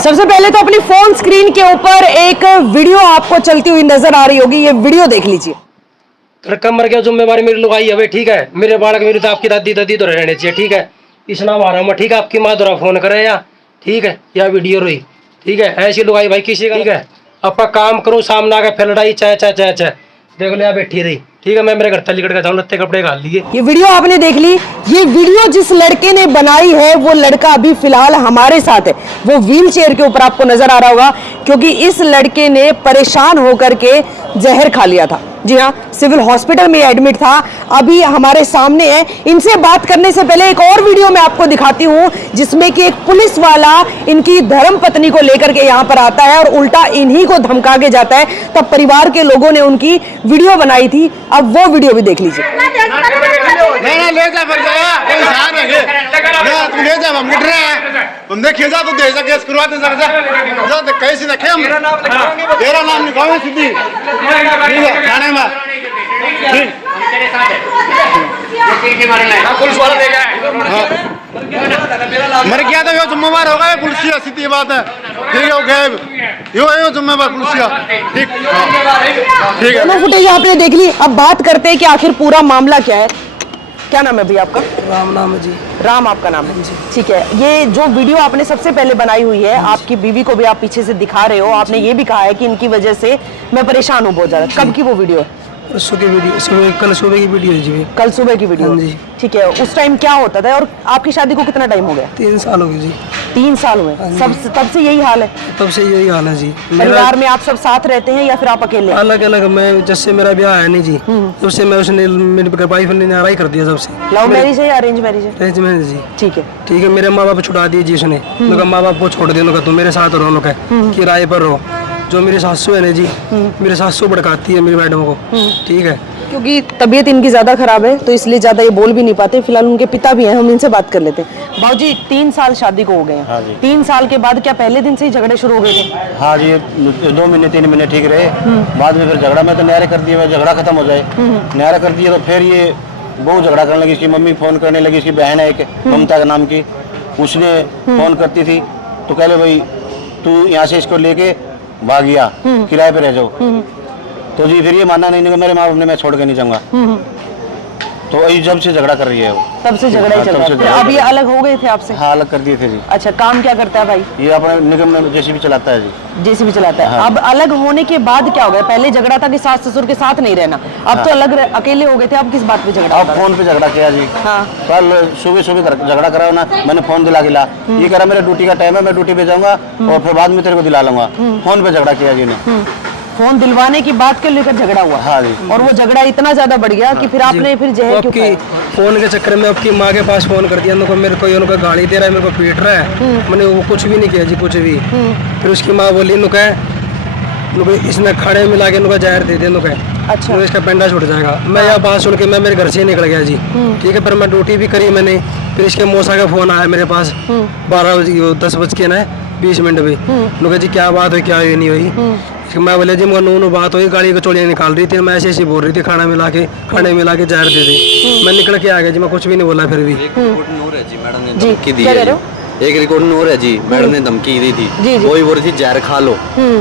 सबसे पहले तो अपनी फोन स्क्रीन के ऊपर एक वीडियो आपको चलती हुई नजर आ रही होगी, ये वीडियो देख लीजिए। लड़का मर गया, जिम्मेवारी मेरी लुगाई है, ठीक है। मेरे बालक मेरी तो आपकी दादी दादी तो रहने चाहिए, ठीक है। इसना मारा मैं, ठीक है। आपकी माँ द्वारा फोन करे या ठीक है, या वीडियो रोई, ठीक है। ऐसी लुगाई भाई किसी का, ठीक है। अपना काम करूँ, सामने आके फिर लड़ाई चाय चाय चाय चाय, देख लो यहाँ बैठी रही, ठीक है। मैं मेरे घर तली कट जाऊँ, लत्ते कपड़े घाल लिए। ये वीडियो आपने देख ली। ये वीडियो जिस लड़के ने बनाई है वो लड़का अभी फिलहाल हमारे साथ है। वो व्हील चेयर के ऊपर आपको नजर आ रहा होगा, क्योंकि इस लड़के ने परेशान होकर के जहर खा लिया था। जी हाँ, सिविल हॉस्पिटल में एडमिट था, अभी हमारे सामने है। इनसे बात करने से पहले एक और वीडियो मैं आपको दिखाती हूँ, जिसमें कि एक पुलिस वाला इनकी धर्म पत्नी को लेकर के यहाँ पर आता है और उल्टा इन्हीं को धमका के जाता है। तब परिवार के लोगों ने उनकी वीडियो बनाई थी, अब वो वीडियो भी देख लीजिए। नहीं ले जा, फिर जाया कोई इंसान है ना, तू ले जा, हम उठ रहे हैं, तुम देखिए जा, तू दे जा, केस करवा दे जा, जा तो कैसे रखे हम, तेरा नाम लिखाओगे सीधी, ठीक है, थाने में, ठीक, पुलिस वाला ले गया मर गया तो यो जिम्मेवार होगा, पुलिसिया, सीधी बात है, ठीक है। ओके, यो जिम्मेवार पुलिसिया, ठीक, ठीक है। दोनों फुटेज आपने देख ली। अब बात करते हैं कि आखिर पूरा मामला क्या है। क्या नाम है भैया आपका? राम नाम है जी। राम आपका नाम है, ठीक है। ये जो वीडियो आपने सबसे पहले बनाई हुई है, आपकी बीवी को भी आप पीछे से दिखा रहे हो, आपने ये भी कहा है कि इनकी वजह से मैं परेशान हूँ बहुत ज्यादा। कब की वो वीडियो है? कल सुबह की वीडियो है जी। कल सुबह की वीडियो, जी। ठीक है। उस टाइम क्या होता था और आपकी शादी को कितना टाइम हो गया? 3 साल हो गए जी। 3 साल हुए, तब से यही हाल है? तब से यही हाल है जी। परिवार में आप सब साथ रहते हैं या फिर आप अकेले? अलग अलग। मैं जब से मेरा ब्याह है नहीं जी, तब से मैं उसने मेरी वाइफ ने नाराज कर दिया सबसे। लव मैरिज है या अरेंज मैरिज है? अरेंज मैरिज जी। ठीक है, ठीक है। मेरे माँ बाप छुड़ा दिए जी उसने। उनका माँ बाप को छोड़ दिया, उनका तुम मेरे साथ रहो, उनका किराए पर रहो। जो मेरी सासू है ना जी, मेरे सासू भड़काती है मेरी मैडम को, ठीक है। क्योंकि तबीयत इनकी ज्यादा खराब है तो इसलिए ज्यादा ये बोल भी नहीं पाते। फिलहाल उनके पिता भी हैं, हम इनसे बात कर लेते हैं। बाबूजी, 3 साल शादी को हो गए हैं। हाँ जी। 3 साल के बाद क्या पहले दिन से ही झगड़े शुरू हो गए थे? हाँ जी, 2 महीने 3 महीने ठीक रहे, बाद में फिर झगड़ा में तो न्यारे कर दिया, झगड़ा खत्म हो जाए, न्यारे कर दिया तो फिर ये बहुत झगड़ा करने लगी। इसकी मम्मी फोन करने लगी, इसकी बहन है एक ममता के नाम की, उसने फोन करती थी तो कह ले भाई तू यहाँ से इसको लेके भाग गया, किराए पे रह जाओ। तो जी फिर ये मानना नहीं, मेरे माँ बाप ने मैं छोड़ के नहीं जाऊंगा। तो यही जब से झगड़ा कर रही है वो, तब से झगड़ा ही चल रहा है। अब ये अलग हो गए थे आपसे? हाँ, अलग कर दिए थे जी। अच्छा, काम क्या करता है भाई? ये अपने निगम में जेसीबी चलाता है जी। जेसीबी चलाता है। हाँ। अब अलग होने के बाद क्या हो गया? पहले झगड़ा था कि सास ससुर के साथ नहीं रहना, अब तो अलग अकेले हो गए थे। अब किस बात पे झगड़ा? अब फोन पे झगड़ा किया जी। हाँ। कल सुबह सुबह झगड़ा करा ना, मैंने फोन दिला ये करा मेरे ड्यूटी का टाइम है, मैं ड्यूटी पे जाऊंगा और फिर बाद में तेरे को दिला लूंगा। फोन पे झगड़ा किया जी ने। फोन दिलवाने की बात को लेकर झगड़ा हुआ? हाँ जी। और वो झगड़ा इतना ज्यादा बढ़ गया कि फिर आपने फिर जहर क्यों खाया? फोन के चक्कर में आपकी माँ के पास फोन कर दिया, मेरे को उनका गाली दे रहा है, मेरे को पीट रहा है। मैंने वो कुछ भी नहीं किया जी, कुछ भी। फिर उसकी माँ बोली इसने खड़े मिला के जहर दे दे, अच्छा, इसका पेंडा छूट जाएगा। मैं यह बात सुन के मैं मेरे घर से निकल गया जी, ठीक है। फिर मैं ड्यूटी भी करी मैंने। फिर इसके मौसा का फोन आया मेरे पास 10:20 पे। जी क्या बात हुई, क्या हुई नहीं हुई? मैं बोले जी मुझे नू बात हुई, गाड़ी की चोलियाँ निकाल रही थी, मैं ऐसे ऐसे बोल रही थी, खाने मिला के जहर दे दी। मैं निकल के आ गया जी, मैं कुछ भी नहीं बोला। फिर भी एक रिकॉर्डिंग और है जी, मैडम ने धमकी दी थी, वो ही बोल रही थी जहर खा लो,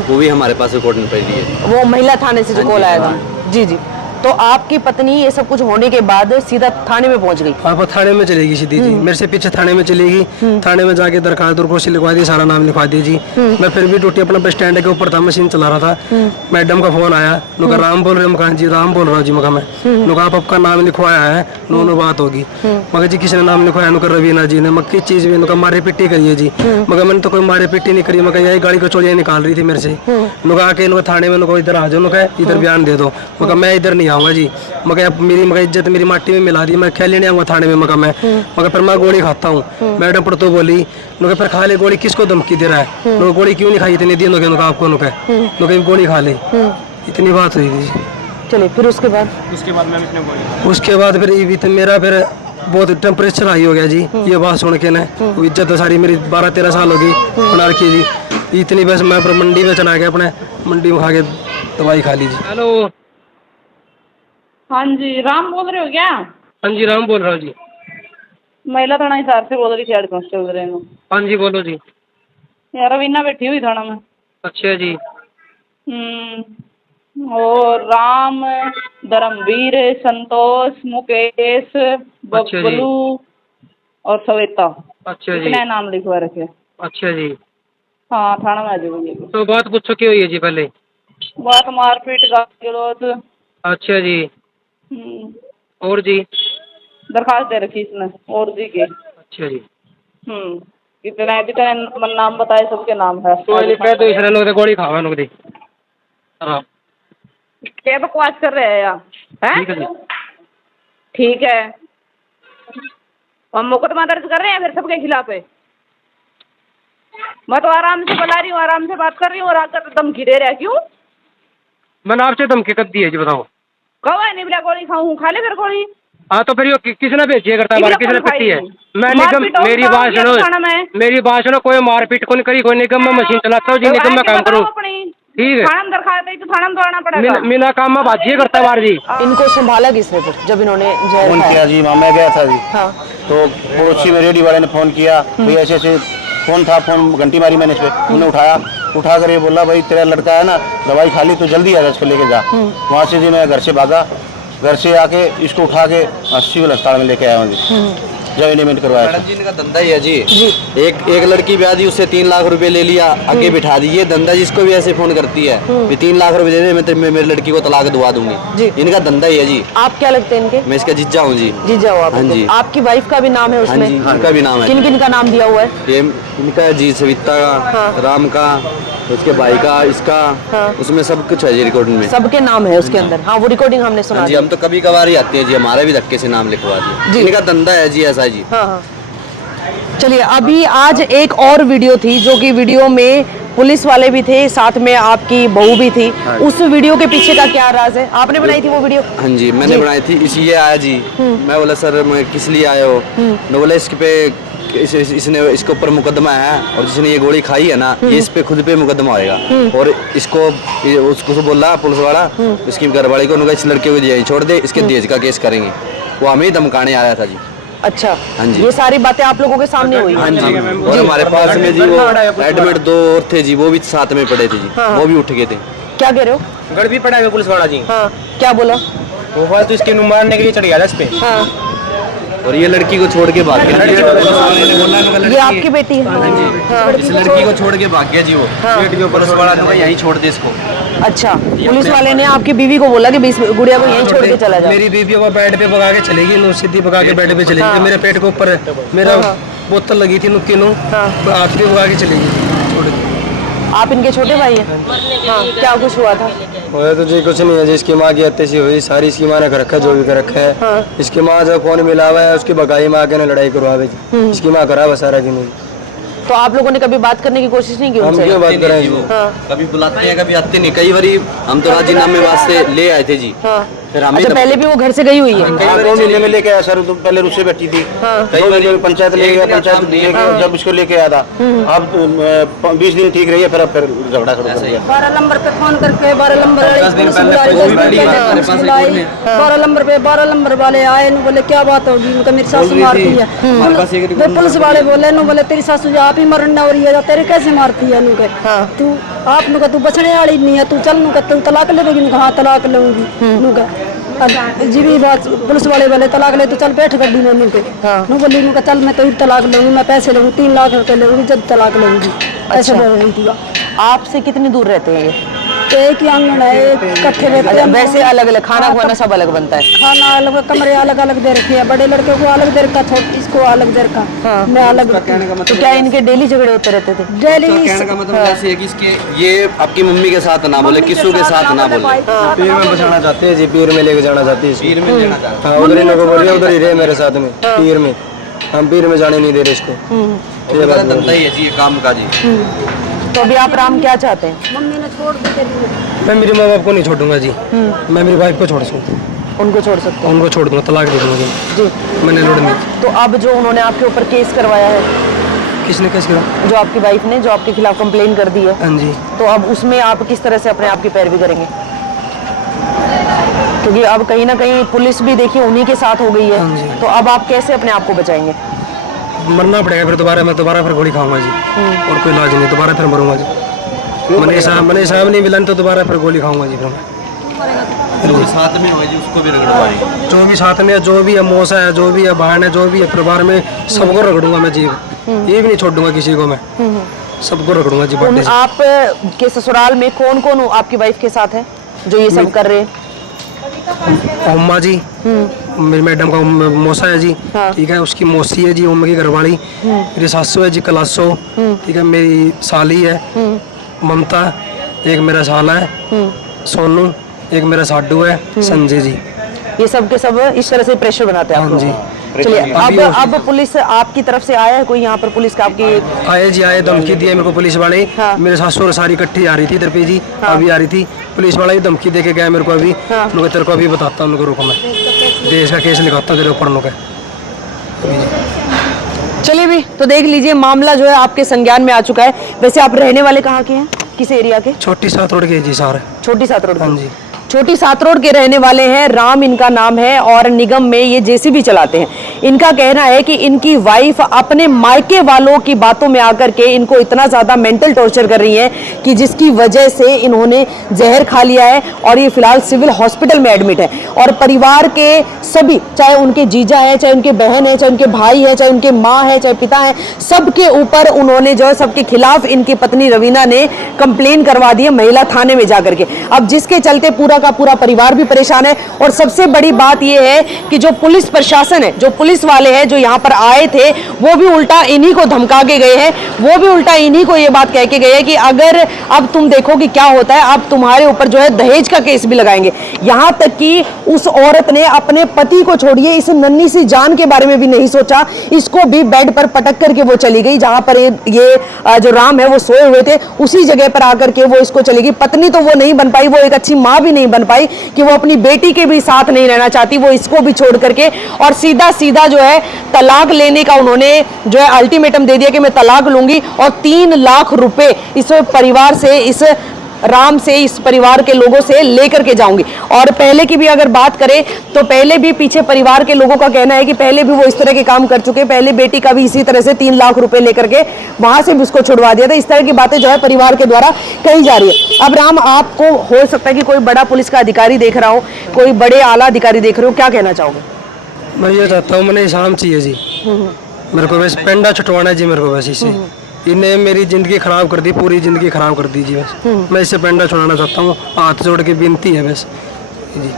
वो भी हमारे पास रिकॉर्डिंग पड़ी है। वो महिला थाने से जो कॉल आया था। जी जी। तो आपकी पत्नी ये सब कुछ होने के बाद सीधा थाने में पहुंच गई? हाँ, थाने में चलेगी सीधी जी, मेरे से पीछे थाने में चलेगी। थाने में जाके दरखास्त लिखवा दी, सारा नाम लिखवा दी जी। मैं फिर भी ड्यूटी अपना बस स्टैंड के ऊपर था, मशीन चला रहा था। मैडम का फोन आया, नुका राम बोल रहे मकान जी, राम बोल रहा हूँ जी। मका मैं नुका आप आपका नाम लिखवाया है, नो बात होगी। मगर जी किसने नाम लिखवाया? नुका रवीना जी ने। मक्की चीज भी नुका मारे पिट्टी करिए जी, मगर मैंने तो कोई मारे पिट्टी नहीं करी। मगर यही गाड़ी को चोलियाँ निकाल रही थी मेरे से। नुका आके थाने में इधर आ जाओ, नुका इधर बयान दे दो। मगर मैं इधर नहीं आऊंगा जी, मगर इज्जत मेरी माटी में मिला दी, मैं खेलने नहीं आऊंगा थाने में। मगर फिर मैं गोली खाता हूँ। मैडम पर तो बोली नुके फिर खा ले गोली, किसको धमकी दे रहा है? गोली क्यों नहीं खाई इतनी दिन हो गए आपको? नुके गोली खा ले, इतनी बात हुई थी। चलिए, फिर उसके बाद फिर मेरा फिर बहुत टेम्परेचर हाई हो गया जी। ये बात सुन के ना इज्जत सारी मेरी 12-13 साल हो गई बना रखी जी। इतनी बस मैं मंडी में चला गया, अपने मंडी में खा के दवाई खा ली जी। हेलो, हाँ जी, राम बोल रहे हो क्या? हाँ जी, राम बोल रहा हूँ जी। महिला थाना हिसार से बोल रही थी, हेड कांस्टेबल। हाँ जी, बोलो जी। यार रवीना बैठी हुई थाना में। अच्छा जी। और राम, धर्मवीर, संतोष, मुकेश, बबलू और श्वेता। अच्छा जी। इतने नाम लिखवा रखे। अच्छा जी। हाँ थाना में आ जाओगे। तो बात पूछो क्या हुई है जी पहले? बात मारपीट गाली। अच्छा जी। और जी? दरखास्त दे रखी इसने और जी के। अच्छा जी। इतने जितने नाम बताए सबके नाम है। तो इसने लोग गोली खावा लोग दी। हाँ क्या बकवास कर रहे हैं यार? ठीक है जी। ठीक है, हम मुकदमा दर्ज कर रहे हैं फिर सबके खिलाफ है। मैं तो आराम से बुला रही हूँ, आराम से बात कर रही हूँ और आकर धमकी दे रहा है। क्यों? मैंने आपसे धमकी कब दी है जी बताओ? कब है निबला गोली खाऊं? खा ले फिर गोली। हाँ तो फिर ये किसने भेजी है करता है? किसने पीटी है? मैं निगम, मेरी बात सुनो, कोई मारपीट कौन करी, कोई निगम में मशीन चलाता हूँ जी, निगम में काम करूँ। ठीक है, थाना पड़ेगा। मिला काम में बात करता बार जी। इनको संभाला किसने फिर जब इन्होंने जहर फोन खाया? किया जी, मैं गया था जी। हाँ। तो पड़ोसी में रेडी वाले ने फोन किया, भाई ऐसे ऐसे फोन था, फोन घंटी मारी मैंने इस पे, उन्होंने उठा कर ये बोला भाई तेरा लड़का है ना दवाई खा ली तो जल्दी आ जा इसको लेके जा। वहाँ से जी मैं घर से भागा, घर से आके इसको उठा के सिविल अस्पताल में लेके आया हूँ जी, जॉइनिमेंट करवाया। मैडम जी इनका धंधा ही है जी। एक लड़की ब्याह दी, उससे 3 लाख रुपए ले लिया, आगे बिठा दी। ये धंधा जिसको भी ऐसे फोन करती है कि 3 लाख रुपए दे दे, मैं मेरी लड़की को तलाक दुआ दूंगी। इनका धंधा ही है जी। आप क्या लगते हैं इनके? मैं इसका जीजा हूँ जी। जीजा हो आप? हाँ जी। आपकी वाइफ का भी नाम है उसमें? हाँ जी, इनका भी नाम है। किन किन का नाम दिया हुआ है? ये इनका जी, सविता का, राम का, उसके भाई का, इसका, उसमें सब कुछ है जी रिकॉर्डिंग में। सबके नाम है उसके अंदर? हाँ वो रिकॉर्डिंग हमने सुना जी। हम तो कभी कभार ही आते हैं जी, हमारे भी धक्के से नाम लिखवा दिए। इनका धंधा है जी ऐसा जी। हाँ। चलिए, अभी आज एक और वीडियो थी जो कि वीडियो में पुलिस वाले भी थे, साथ में आपकी बहू भी थी। उस वीडियो के पीछे का क्या राज है? आपने बनाई थी वो वीडियो? हाँ जी, मैंने बनाई थी। इसलिए आया जी। मैं बोला सर मैं किस लिए आए हो? मैं बोला इसके पे इसने इसके ऊपर मुकदमा है और जिसने ये गोली खाई है ना, ये इस पे खुद पे मुकदमा होएगा। और उसको बोला पुलिस वाला, इसकी घरवाली को, उन्होंने इस लड़के को यहीं छोड़ दे, इसके दहेज का केस करेंगे। वो हमें ही धमकाने आया था जी। अच्छा। हाँ जी। ये सारी बातें आप लोगों के सामने हुई? हाँ जी। और हमारे पास में जी वो एडमिट 2 और थे जी, वो भी साथ में पड़े थे जी। वो भी उठ गए थे। क्या कह रहे हो? गड़ भी पड़ा है पुलिस वाला जी। हाँ, क्या बोला? वो बात तो इसके मारने के लिए चढ़ गया इस पे। हाँ। और ये लड़की को छोड़ के भाग गया। ये आपकी बेटी है? हाँ। इस लड़की को छोड़ के भाग गया जी वो। बेटी को पुलिस वाला ने यहीं छोड़ दे इसको। अच्छा, पुलिस वाले ने आपकी बीवी को बोला कि गुड़िया को यहीं छोड़ के चला जाओ। मेरी बीवी को बेड पे भगा के चलेगी, नो सीधी भगा के बेड पे चलेगी। मेरे पेट के ऊपर मेरा बोतल लगी थी नुक्की नो, हाथ पे भगा के चलेगी छोड़ के। आप इनके छोटे भाई हैं? हाँ। क्या कुछ हुआ था? होया तो जी कुछ नहीं है जी, इसकी माँ की हत्या सी हुई, सारी इसकी माँ ने कर रखा है, जो भी कर रखा है। हाँ। इसकी माँ जब फोन मिला हुआ है, उसकी बगाई में आके लड़ाई करवावे जी। इसकी माँ करा सारा की नहीं। तो आप लोगों ने कभी बात करने की कोशिश नहीं की हम उनसे? क्यों बात करें जी? कभी बुलाते हैं कभी आते नहीं। कई बारी हम तो राजीनामे वास्ते ले आए थे जी। हाँ। फिर हमें अच्छा, पहले भी वो घर से गई हुई है? 2 महीने में लेके आया सर, तो पहले उससे बैठी थी। कई बार पंचायत ले गया, पंचायत लेके जब इसको लेके आया था। अब 20 दिन ठीक रही है, फिर झगड़ा शुरू कर दिया। 12 नंबर पे फोन करके 12 नंबर 12 नंबर वाले आए, नु बोले क्या बात होगी? उनका मेरी सासू मारती है। पुलिस वाले बोले नु बोले तेरी सासू आप ही मरना हो रही है, तेरे कैसे मारती है? नु के तू आप नु का तू बचने वाली नहीं है, तू चल नु का तू तलाक ले लेगी? हाँ तलाक लूंगी। नु का जी भी बात पुलिस वाले बोले तलाक ले तो चल बैठ गड्डी में। नु के नु बोली नु का चल मैं तो ही तलाक लूंगी, मैं पैसे लूंगी 3 लाख रुपए लूंगी जब तलाक लूंगी। ऐसे बोल रही थी। आपसे कितनी दूर रहते हैं ये? एक ही आंगन है, एक इकट्ठे रहते हैं। वैसे अलग अलग खाना खुआना सब अलग बनता है? खाना अलग, कमरे अलग अलग दे रखे हैं। बड़े लड़के को अलग दे रखा, छोटी इसको अलग दे रखा। मैं अलग। तो क्या इनके डेली झगड़े होते रहते थे? डेली। कहने का मतलब ऐसे है कि इसके ये आपकी मम्मी के साथ ना बोले, किसू के साथ ना बोले। पीर में बसाना चाहते हैं जी, पीर में लेके जाना चाहते हैं। पीर में लेना चाहते हैं। हाँ, उधर इनको बोल रहे उधर ही रहे मेरे साथ में पीर में। हम पीर में जाने नहीं दे रहे इसको। ये बात धंधा ही है जी, ये काम का जी। तो अभी आप राम क्या चाहते हैं? मम्मी ने छोड़ दी तेरी। मैं मेरे माँ बाप को नहीं छोड़ूंगा जी। मैं मेरी वाइफ को छोड़ सकूँ, उनको छोड़ सकते हैं? उनको छोड़ दूंगा, तलाक दे दूंगा जी। मैंने लड़नी। तो अब जो उन्होंने आपके ऊपर केस करवाया है? किसने केस करा? जो आपकी वाइफ ने जो आपके खिलाफ कंप्लेन कर दी है। हाँ जी। तो अब उसमें आप किस तरह से अपने आप की पैरवी करेंगे? क्योंकि अब कहीं ना कहीं पुलिस भी देखिए उन्हीं के साथ हो गई है। तो अब आप कैसे अपने आप को बचाएंगे? मरना पड़ेगा फिर दोबारा, मैं दोबारा फिर गोली खाऊंगा जी, और कोई इलाज नहीं, दोबारा फिर मरूंगा जी। मने साहब नहीं मिला तो दोबारा फिर गोली खाऊंगा जी। फिर मैं साथ में हो जी, उसको भी रगड़वाई। जो भी साथ में है, जो भी है, मौसा है, जो भी है, बहन है, जो भी है परिवार में, सबको रगड़ूंगा मैं जी। ये भी नहीं छोड़ूंगा किसी को, मैं सबको रगड़ूंगा जी। बर्थडे से आप के ससुराल में कौन कौन आपकी वाइफ के साथ है जो ये सब कर रहे हैं? अम्मा जी, मेरी मैडम का मौसा है जी, ठीक है, उसकी मौसी है जी, उम्म की घरवाली, मेरी सासू है जी कलासो, ठीक है, मेरी साली है ममता, एक मेरा साला है सोनू, एक मेरा साडू है संजय जी। ये सब के सब इस तरह से प्रेशर बनाते हैं आप हाँ लोग? जी। चलिए, अब पुलिस आपकी तरफ से आया है कोई यहाँ पर पुलिस का आपकी? आए जी, आए, धमकी दिए मेरे को पुलिस वाले। मेरे सासू सारी इकट्ठी आ रही थी इधर पे जी, अभी आ रही थी, पुलिस वाला ही धमकी दे के गया मेरे को अभी। उनको तेरे को अभी बताता हूँ, उनको रुको, मैं देश का केस लिखाता हूँ तेरे ऊपर उनका। चलिए भी तो देख लीजिए, मामला जो है आपके संज्ञान में आ चुका है। वैसे आप रहने वाले कहाँ के हैं, किस एरिया के? छोटी सात रोड के जी सारे। छोटी सात रोड। हाँ जी। छोटी सात रोड के रहने वाले हैं, राम इनका नाम है और निगम में ये जेसीबी चलाते हैं। इनका कहना है कि इनकी वाइफ अपने मायके वालों की बातों में आकर के इनको इतना ज़्यादा मेंटल टॉर्चर कर रही है कि जिसकी वजह से इन्होंने जहर खा लिया है और ये फिलहाल सिविल हॉस्पिटल में एडमिट है। और परिवार के सभी, चाहे उनके जीजा है, चाहे उनके बहन है, चाहे उनके भाई है, चाहे उनके माँ है, चाहे पिता है, सबके ऊपर उन्होंने जो है, सबके खिलाफ इनकी पत्नी रवीना ने कंप्लेन करवा दी है महिला थाने में जाकर के। अब जिसके चलते पूरा का पूरा परिवार भी परेशान है। और सबसे बड़ी बात यह है कि जो पुलिस प्रशासन है, जो पुलिस वाले हैं जो यहाँ पर आए थे, वो भी उल्टा इन्हीं को धमका के गए हैं। वो भी उल्टा इन्हीं को ये बात कह के गए हैं कि अगर अब तुम देखो कि क्या होता है, अब तुम्हारे ऊपर जो है दहेज का केस भी लगाएंगे। यहाँ तक कि उस औरत ने अपने पति को छोड़िए, इस नन्ही सी जान के बारे में भी नहीं सोचा, इसको भी बेड पर पटक करके वो चली गई। जहां पर ये जो राम है वो सोए हुए थे, उसी जगह पर आकर के वो इसको चली गई। पत्नी तो वो नहीं बन पाई, वो एक अच्छी माँ भी नहीं बन पाई कि वो अपनी बेटी के भी साथ नहीं रहना चाहती, वो इसको भी छोड़ करके और सीधा सीधा जो है तलाक लेने का उन्होंने जो है अल्टीमेटम दे दिया कि मैं तलाक लूंगी और 3 लाख रुपए इस परिवार से, इस राम से, इस परिवार के लोगों से लेकर के जाऊंगी। और पहले की भी अगर बात करें तो पहले भी पीछे परिवार के लोगों का कहना है कि पहले भी वो इस तरह के काम कर चुके, पहले बेटी का भी इसी तरह से 3 लाख रुपए लेकर के वहां से भी उसको छुड़वा दिया था। इस तरह की बातें जो है परिवार के द्वारा कही जा रही है। अब राम, आपको हो सकता है कि कोई बड़ा पुलिस का अधिकारी देख रहा हो, कोई बड़े आला अधिकारी देख रहे हो, क्या कहना चाहोगे? मैं ये चाहता हूँ, मैंने शाम चाहिए जी, मेरे को बस पेंडा छुटवाना है जी, मेरे को बस इसे। इन्हें मेरी जिंदगी खराब कर दी, पूरी जिंदगी खराब कर दी जी बस। मैं इससे पेंडा छुड़ाना चाहता हूँ, हाथ जोड़ के विनती है बस जी।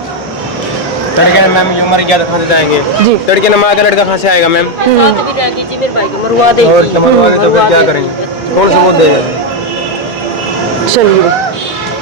लड़के ने मैम उम्र क्या कहाँ से जाएंगे जी? लड़के ने माँ का लड़का कहाँ से आएगा मैम? मरवा दे और मरवा दे तो फिर क्या करेंगे? कौन सा वो देगा? चलिए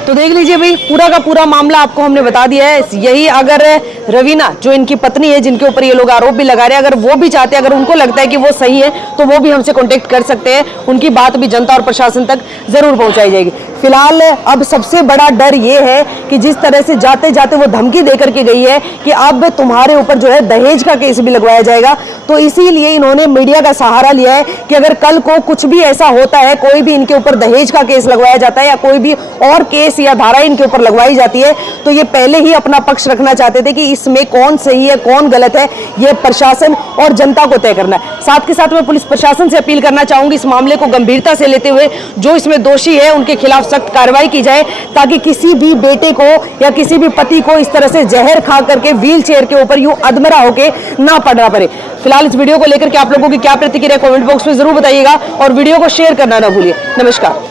तो देख लीजिए भाई, पूरा का पूरा मामला आपको हमने बता दिया है। यही अगर रवीना जो इनकी पत्नी है, जिनके ऊपर ये लोग आरोप भी लगा रहे हैं, अगर वो भी चाहते हैं, अगर उनको लगता है कि वो सही है तो वो भी हमसे कांटेक्ट कर सकते हैं। उनकी बात भी जनता और प्रशासन तक जरूर पहुंचाई जाएगी। फिलहाल अब सबसे बड़ा डर ये है कि जिस तरह से जाते जाते वो धमकी दे करके गई है कि अब तुम्हारे ऊपर जो है दहेज का केस भी लगवाया जाएगा, तो इसीलिए इन्होंने मीडिया का सहारा लिया है कि अगर कल को कुछ भी ऐसा होता है, कोई भी इनके ऊपर दहेज का केस लगवाया जाता है या कोई भी और केस या धारा इनके ऊपर लगवाई जाती है, तो ये पहले ही अपना पक्ष रखना चाहते थे कि इसमें कौन सही है कौन गलत है, ये प्रशासन और जनता को तय करना है। साथ के साथ मैं पुलिस प्रशासन से अपील करना चाहूंगी इस मामले को गंभीरता से लेते हुए जो इसमें दोषी है उनके खिलाफ सख्त कार्रवाई की जाए, ताकि किसी भी बेटे को या किसी भी पति को इस तरह से जहर खा करके व्हील चेयर के ऊपर यूं अधमरा होके ना पड़ना पड़े। फिलहाल इस वीडियो को लेकर के आप लोगों की क्या प्रतिक्रिया कमेंट बॉक्स में जरूर बताइएगा और वीडियो को शेयर करना ना भूलिए। नमस्कार।